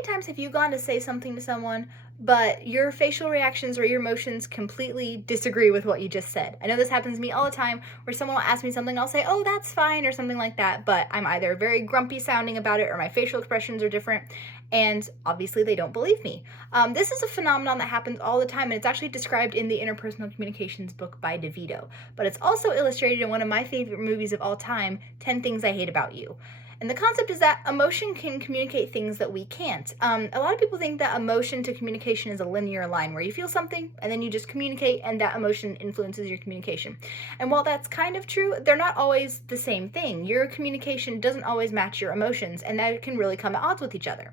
many times have you gone to say something to someone, but your facial reactions or your emotions completely disagree with what you just said? I know this happens to me all the time where someone will ask me something, I'll say, oh, that's fine, or something like that, but I'm either very grumpy sounding about it or my facial expressions are different, and obviously they don't believe me. This is a phenomenon that happens all the time, and it's actually described in the Interpersonal Communications book by DeVito, but it's also illustrated in one of my favorite movies of all time, 10 Things I Hate About You. And the concept is that emotion can communicate things that we can't. A lot of people think that emotion to communication is a linear line where you feel something and then you just communicate and that emotion influences your communication. And while that's kind of true, they're not always the same thing. Your communication doesn't always match your emotions, and that can really come at odds with each other.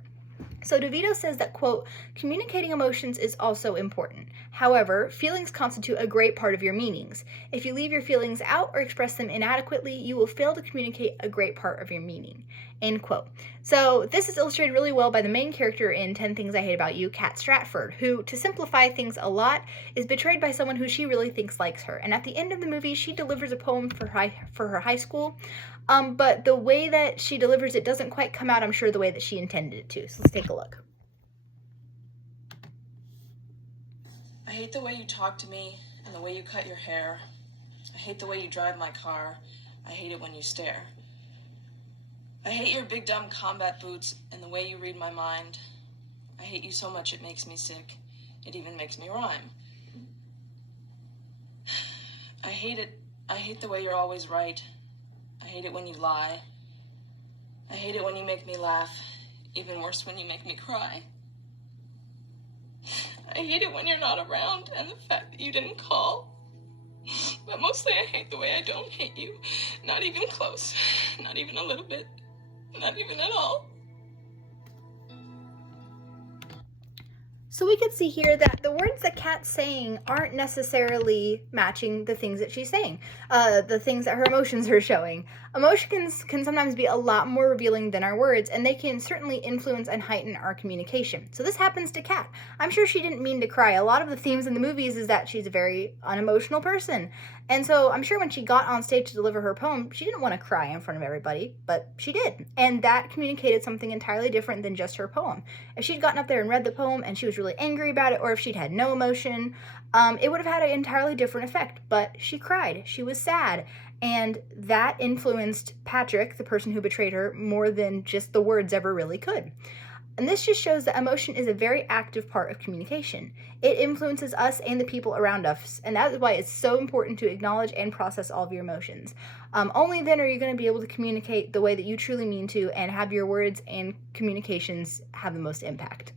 So DeVito says that, quote, communicating emotions is also important. However, feelings constitute a great part of your meanings. If you leave your feelings out or express them inadequately, you will fail to communicate a great part of your meaning, end quote. So this is illustrated really well by the main character in 10 Things I Hate About You, Kat Stratford, who, to simplify things a lot, is betrayed by someone who she really thinks likes her. And at the end of the movie, she delivers a poem for her high school, but the way that she delivers it doesn't quite come out, I'm sure, the way that she intended it to. So let's take a look. I hate the way you talk to me and the way you cut your hair. I hate the way you drive my car. I hate it when you stare. I hate your big dumb combat boots and the way you read my mind. I hate you so much it makes me sick. It even makes me rhyme. I hate it. I hate the way you're always right. I hate it when you lie. I hate it when you make me laugh. Even worse when you make me cry. I hate it when you're not around and the fact that you didn't call. But mostly I hate the way I don't hate you. Not even close. Not even a little bit. Not even at all. So we could see here that the words that Kat's saying aren't necessarily matching the things that she's saying, the things that her emotions are showing. Emotions can sometimes be a lot more revealing than our words, and they can certainly influence and heighten our communication. So this happens to Kat. I'm sure she didn't mean to cry. A lot of the themes in the movies is that she's a very unemotional person. And so I'm sure when she got on stage to deliver her poem, she didn't want to cry in front of everybody, but she did. And that communicated something entirely different than just her poem. If she'd gotten up there and read the poem and she was really angry about it, or if she'd had no emotion, it would have had an entirely different effect. But she cried. She was sad. And that influenced Patrick, the person who betrayed her, more than just the words ever really could. And this just shows that emotion is a very active part of communication. It influences us and the people around us, and that is why it's so important to acknowledge and process all of your emotions. Only then are you going to be able to communicate the way that you truly mean to and have your words and communications have the most impact.